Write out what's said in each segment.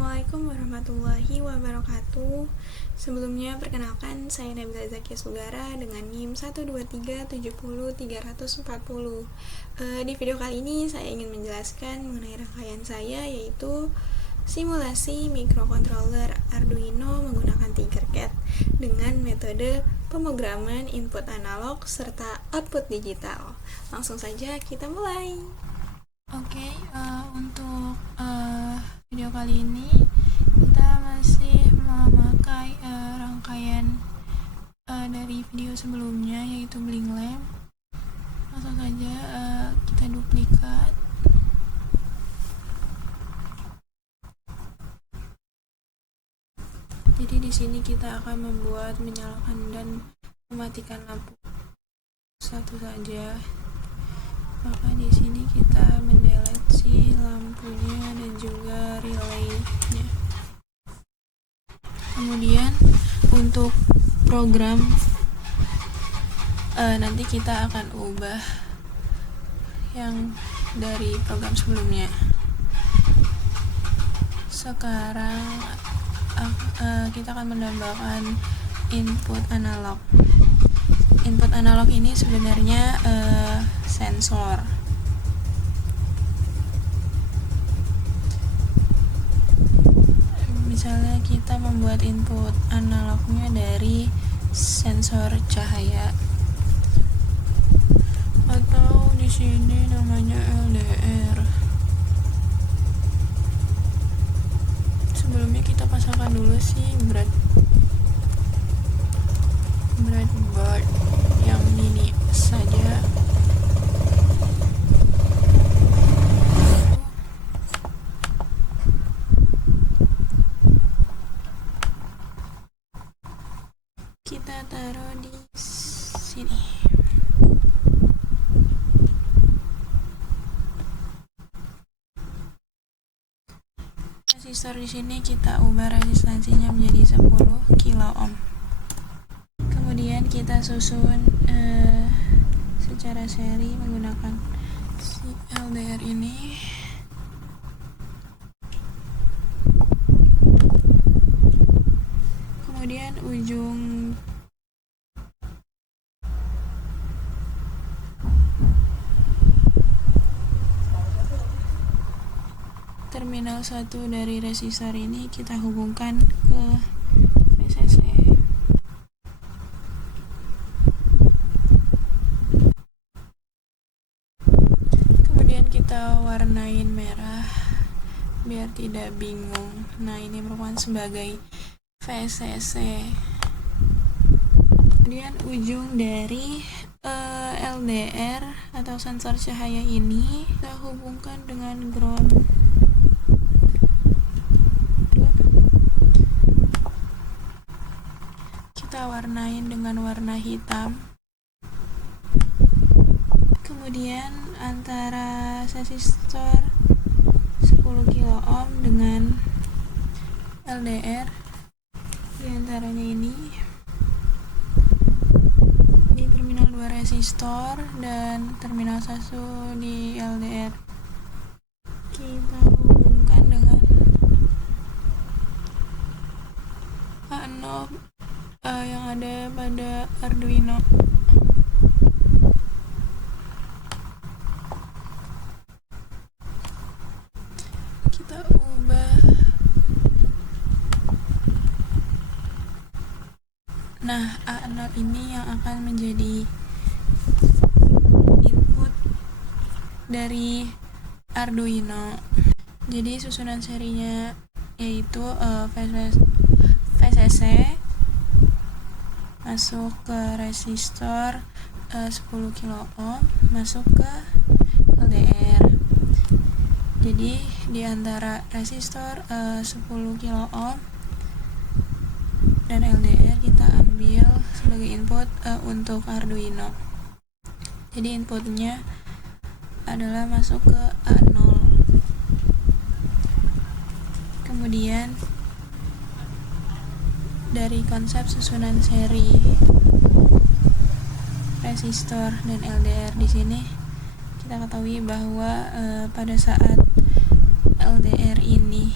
Assalamualaikum warahmatullahi wabarakatuh. Sebelumnya perkenalkan, saya Nabila Zakia Sugara dengan NIM 123700340. Di video kali ini saya ingin menjelaskan mengenai rangkaian saya, yaitu simulasi mikrokontroler Arduino menggunakan Tinkercad dengan metode pemrograman input analog serta output digital. Langsung saja kita mulai. Untuk video kali ini kita masih memakai rangkaian dari video sebelumnya, yaitu Bling Lamp. Langsung saja kita duplikat. Jadi di sini kita akan menyalakan dan mematikan lampu satu saja. Maka di sini kita mendelete si lampunya dan juga relaynya. Kemudian untuk program nanti kita akan ubah yang dari program sebelumnya. Sekarang kita akan menambahkan input analog. Input analog ini sebenarnya sensor. Misalnya kita membuat input analognya dari sensor cahaya, atau di sini namanya LDR. Sebelumnya kita pasangkan dulu si breadboard yang mini saja. Kita taruh di sini. Resistor di sini kita ubah resistansinya menjadi 10 kilo ohm. Kemudian kita susun secara seri menggunakan si LDR ini. Kemudian ujung terminal 1 dari resistor ini kita hubungkan ke VCC. Kemudian kita warnain merah biar tidak bingung. Nah, ini merupakan sebagai VCC. Kemudian ujung dari LDR atau sensor cahaya ini kita hubungkan dengan ground. Kita warnain dengan warna hitam. Kemudian antara resistor 10 kilo ohm dengan LDR, di antaranya ini di terminal 2 resistor dan terminal 1 di LDR, kita hubungkan dengan knob yang ada pada Arduino. Kita ubah. Nah, A0 ini yang akan menjadi input dari Arduino. Jadi susunan serinya yaitu VCC masuk ke resistor 10 kilo ohm, masuk ke LDR. Jadi di antara resistor 10 kilo ohm dan LDR kita ambil sebagai input untuk Arduino. Jadi inputnya adalah masuk ke A0. Kemudian dari konsep susunan seri resistor dan LDR di sini kita ketahui bahwa pada saat LDR ini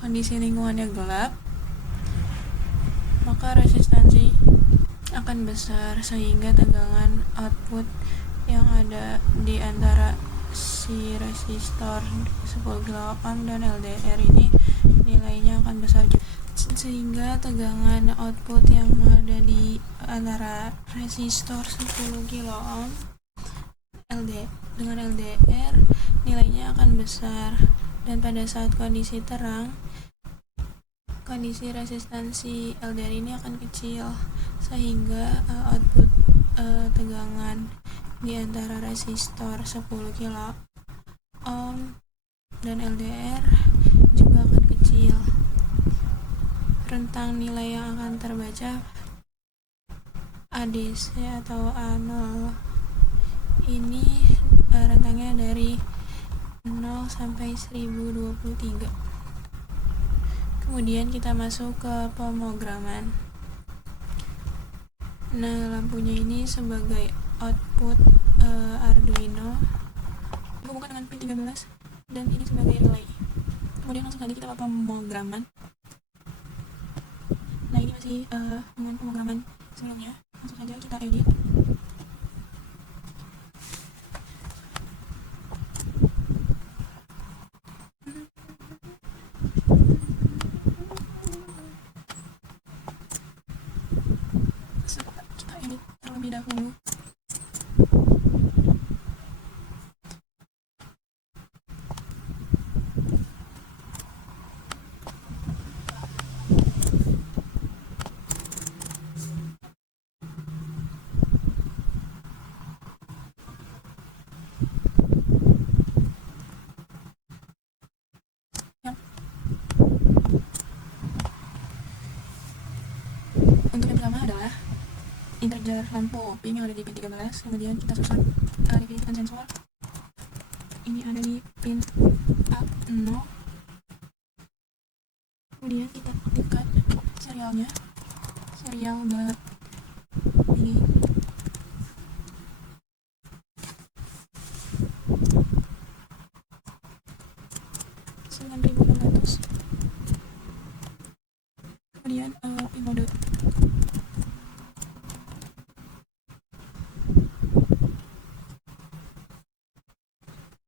kondisi lingkungannya gelap, maka resistansi akan besar sehingga tegangan output yang ada di antara si resistor 10 kilo ohm dan LDR ini nilainya akan besar juga, sehingga tegangan output yang ada di antara resistor 10 kilo ohm dengan LDR nilainya akan besar, dan pada saat kondisi terang kondisi resistansi LDR ini akan kecil sehingga output tegangan di antara resistor 10 kilo ohm dan LDR juga akan kecil. Rentang nilai yang akan terbaca ADC atau A0 ini rentangnya dari 0 sampai 1023. Kemudian kita masuk ke pemrograman. Nah, lampunya ini sebagai output Arduino dihubungkan dengan pin 13 dan ini sebagai relay. Kemudian langsung saja kita ke pemrograman. Nah, ini masih dengan pemrograman sebelumnya. Langsung saja kita edit. Kita edit terlebih dahulu. Untuk yang pertama adalah integer lampu pin yang ada di pin 13, kemudian kita susun definisikan sensor. Ini ada di pin A0. Kemudian kita aktifkan serialnya, serial buat ini. Kemudian pin mode.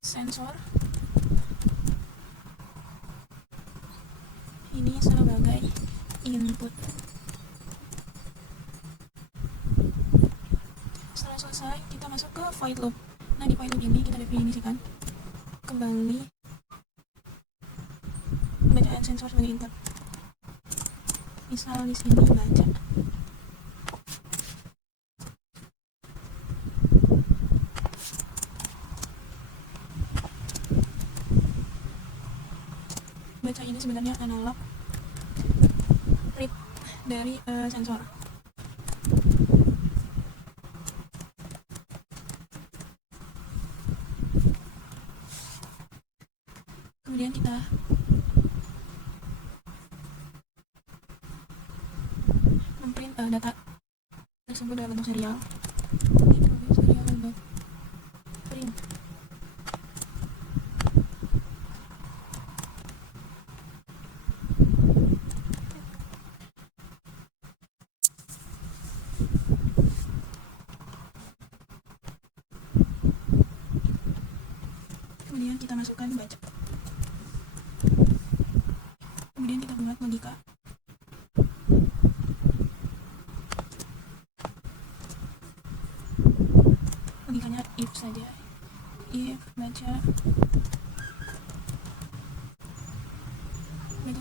Sensor ini sebagai input. Setelah selesai, kita masuk ke void loop. Nah, di void loop ini kita definisikan kembali bacaan sensor sebagai input. Misal di sini baca. Baca ini sebenarnya analog read dari sensor. Kemudian kita memprint data tersebut dalam bentuk serial. Serial untuk print. Kemudian kita masukkan baca. Kemudian kita buat logika. Logikanya if saja. If baca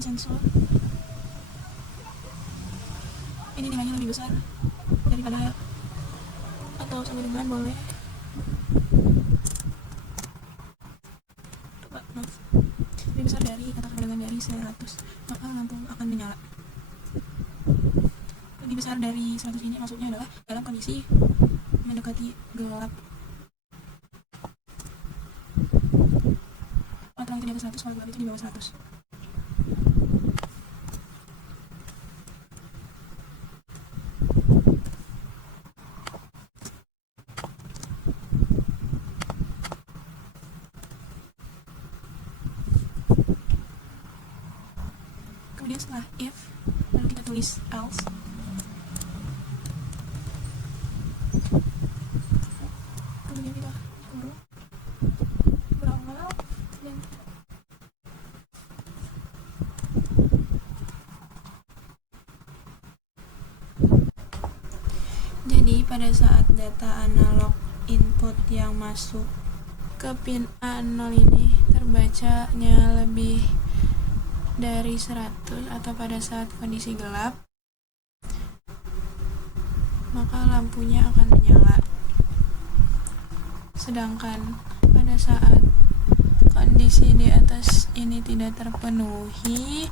sensor ini nilainya lebih besar daripada atau sama dengan boleh lebih besar dari atau sama dengan dari 100, maka lampu akan menyala. Lebih besar dari 100 ini maksudnya adalah dalam kondisi mendekati gelap. Kalau itu di atas 100, kalau gelap itu di bawah 100. kemudian setelah if lalu kita tulis else. Kemudian kita kurung berawal dan jadi pada saat data analog input yang masuk ke pin A0 ini terbacanya lebih dari 100 atau pada saat kondisi gelap, maka lampunya akan menyala. Sedangkan pada saat kondisi di atas ini tidak terpenuhi,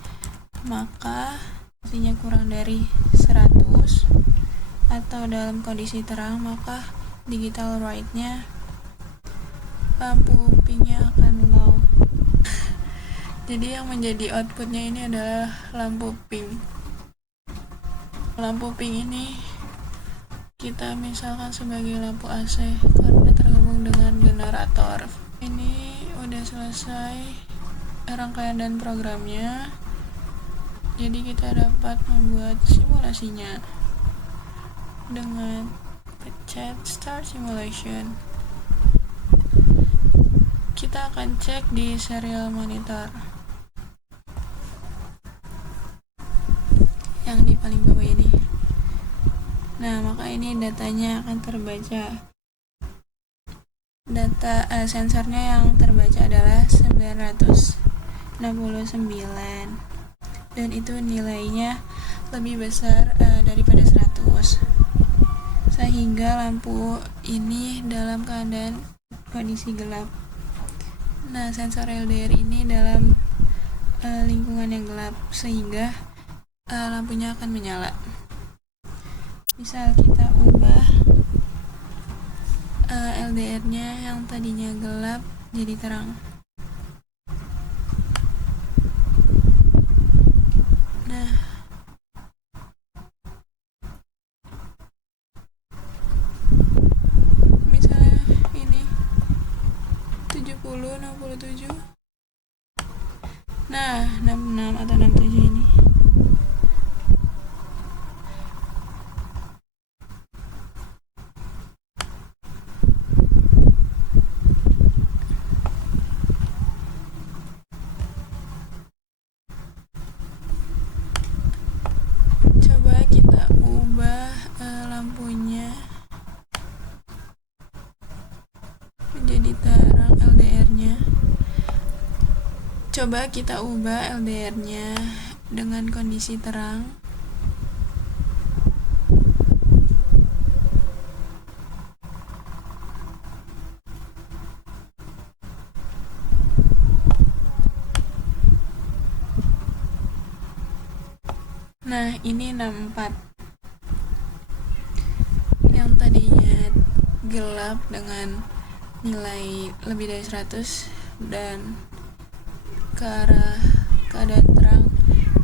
maka artinya kurang dari 100 atau dalam kondisi terang, maka digital right-nya lampu pink-nya akan low. Jadi yang menjadi outputnya ini adalah lampu pink. Lampu pink ini kita misalkan sebagai lampu AC karena terhubung dengan generator. Ini udah selesai rangkaian dan programnya. Jadi kita dapat membuat simulasinya dengan pencet Start Simulation. Kita akan cek di serial monitor yang di paling bawah ini. Nah, maka ini datanya akan terbaca. Data sensornya yang terbaca adalah 969 dan itu nilainya lebih besar daripada 100, sehingga lampu ini dalam keadaan kondisi gelap. Nah, sensor LDR ini dalam lingkungan yang gelap, sehingga lampunya akan menyala. Misal kita ubah LDR-nya yang tadinya gelap jadi terang. Nah, misalnya ini 70, 67. Nah, 66 atau 67 ini. Coba kita ubah lampunya menjadi terang LDR-nya. Coba kita ubah LDR-nya dengan kondisi terang. Nah, ini 64. Yang tadinya gelap dengan nilai lebih dari 100 dan ke arah keadaan terang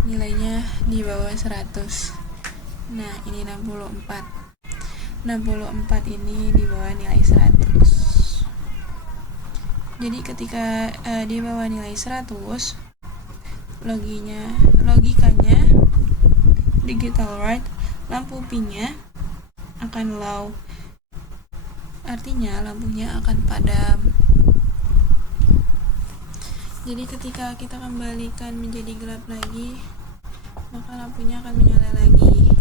nilainya di bawah 100. Nah, ini 64. 64 ini di bawah nilai 100. Jadi ketika di bawah nilai 100, logikanya digital right, lampu pink-nya akan low. Artinya lampunya akan padam. Jadi ketika kita kembalikan menjadi gelap lagi, maka lampunya akan menyala lagi.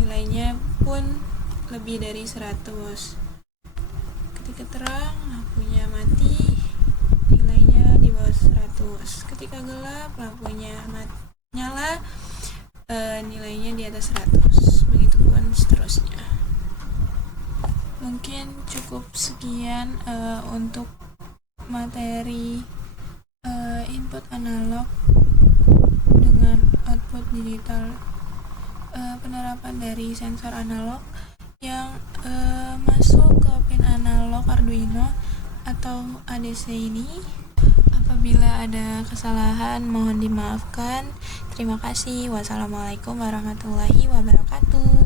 Nilainya pun lebih dari 100. Ketika terang, lampunya mati, nilainya di bawah 100. Ketika gelap, lampunya nyala, nilainya di atas 100. Begitupun seterusnya. Mungkin cukup sekian untuk materi input analog dengan output digital, penerapan dari sensor analog yang masuk ke pin analog Arduino atau ADC ini. Apabila ada kesalahan mohon dimaafkan. Terima kasih. Wassalamualaikum warahmatullahi wabarakatuh.